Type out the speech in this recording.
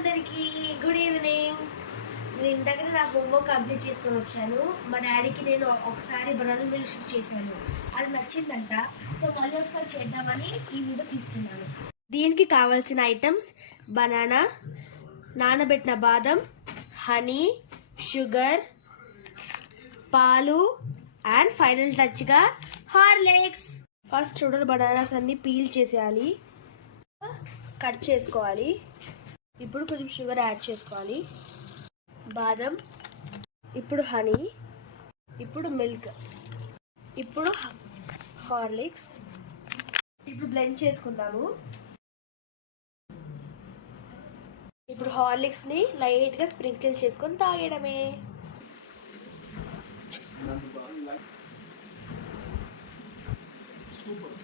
అందరికీ good evening. నేను ఇంతకనే నా హోంవర్క్ కంప్లీట్ చేసుకొని వచ్చాను. మా డాడీకి నేను ఒకసారి బనానా మిల్క్ షేక్ చేశాను, అది నచ్చిందంట. సో మళ్ళీ ఒకసారి చేద్దామని ఈ వీడియో తీస్తున్నాను. దీనికి కావాల్సిన ఐటమ్స్: బనానా, నానబెట్టిన బాదం, హనీ, షుగర్, పాలు అండ్ ఫైనల్ టచ్గా హార్లిక్స్. ఫస్ట్ చూడండి, బనానాస్ అన్ని పీల్ చేసేయాలి, కట్ చేసుకోవాలి. ఇప్పుడు కొంచెం షుగర్ యాడ్ చేసుకోవాలి, బాదం, ఇప్పుడు హనీ, ఇప్పుడు మిల్క్, ఇప్పుడు హార్లిక్స్. ఇప్పుడు బ్లెండ్ చేసుకుందాము. ఇప్పుడు హార్లిక్స్ని లైట్గా స్ప్రింకిల్ చేసుకొని తాగడమే. Super.